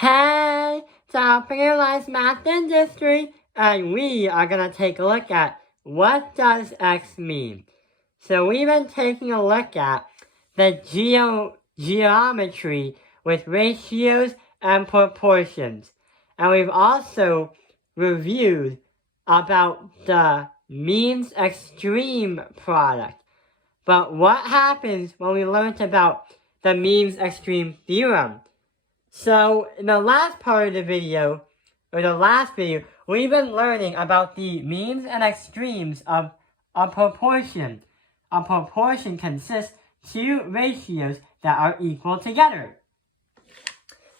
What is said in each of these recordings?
Hey, it's our Realized Math Industry, and we are going to take a look at what does X mean. So we've been taking a look at the geometry with ratios and proportions. And we've also reviewed about the means extreme product. But what happens when we learned about the means extreme theorem? So, in the last part of the video, we've been learning about the means and extremes of a proportion. A proportion consists of two ratios that are equal together.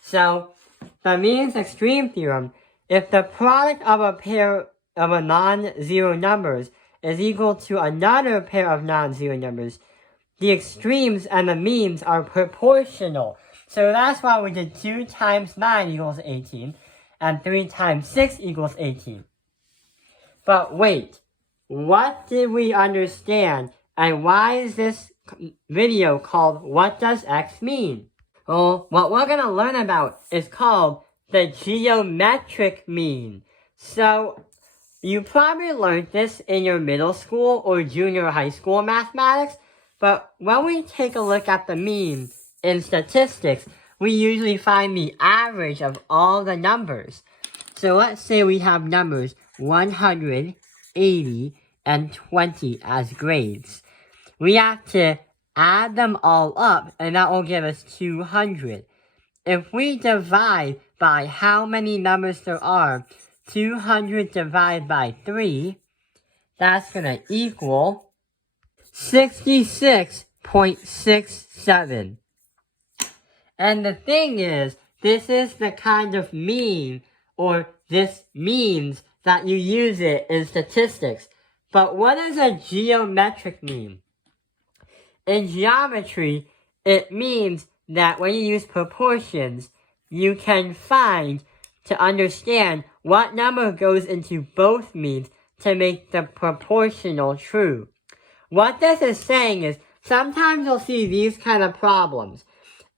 So, the means extreme theorem, if the product of a pair of non-zero numbers is equal to another pair of non-zero numbers, the extremes and the means are proportional. So that's why we did 2 times 9 equals 18, and 3 times 6 equals 18. But wait, what did we understand, and why is this video called What Does X Mean? Well, what we're going to learn about is called the geometric mean. So, you probably learned this in your middle school or junior high school mathematics, but when we take a look at the mean in statistics, we usually find the average of all the numbers. So let's say we have numbers 100, 80, and 20 as grades. We have to add them all up, and that will give us 200. If we divide by how many numbers there are, 200 divided by 3, that's going to equal 66.67. And the thing is, this is the kind of mean, or this means that you use it in statistics. But what is a geometric mean? In geometry, it means that when you use proportions, you can find to understand what number goes into both means to make the proportional true. What this is saying is, sometimes you'll see these kind of problems.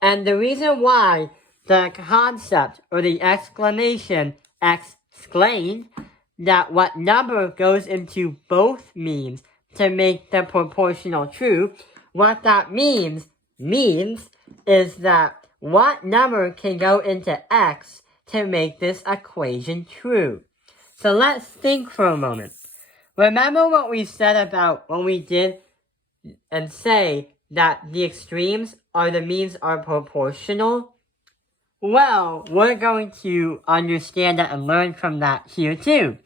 And the reason why the concept or the exclamation explained that what number goes into both means to make the proportional true, what that means is that what number can go into X to make this equation true. So let's think for a moment. Remember what we said about when we did and say that the extremes or the means are proportional? Well, we're going to understand that and learn from that here too.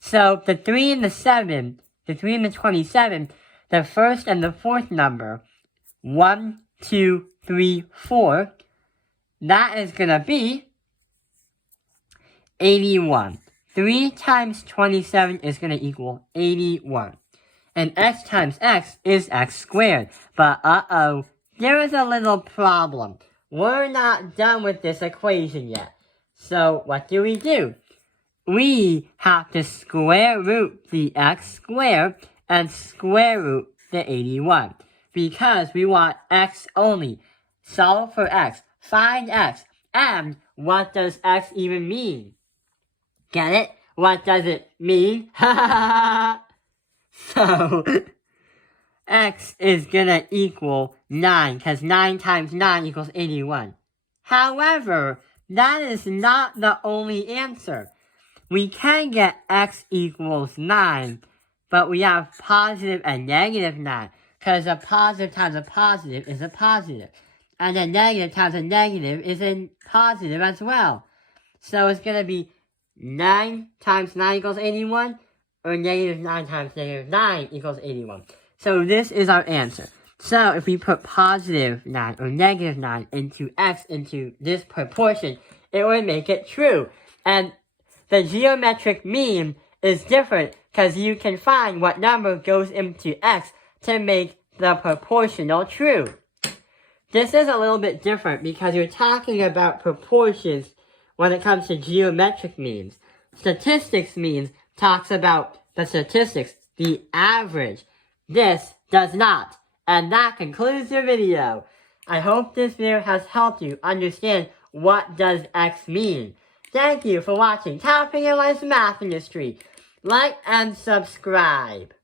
So the 3 and the 7, the 3 and the 27, the first and the fourth number, 1, 2, 3, 4, that is going to be 81. 3 times 27 is going to equal 81. And x times x is x squared. But there is a little problem. We're not done with this equation yet. So what do? We have to square root the x squared and square root the 81. Because we want x only. Solve for x. Find x. And what does x even mean? Get it? What does it mean? So, x is gonna equal 9, because 9 times 9 equals 81. However, that is not the only answer. We can get x equals 9, but we have positive and negative 9, because a positive times a positive is a positive. And a negative times a negative is a positive as well. So it's gonna be 9 times 9 equals 81, or negative 9 times negative 9 equals 81. So this is our answer. So if we put positive 9 or negative 9 into x into this proportion, it would make it true. And the geometric mean is different because you can find what number goes into x to make the proportional true. This is a little bit different because you're talking about proportions when it comes to geometric means. Statistics means talks about the statistics, the average. This does not. And that concludes the video. I hope this video has helped you understand what does X mean? Thank you for watching Top Opinion Life's Math Industry. Like and subscribe.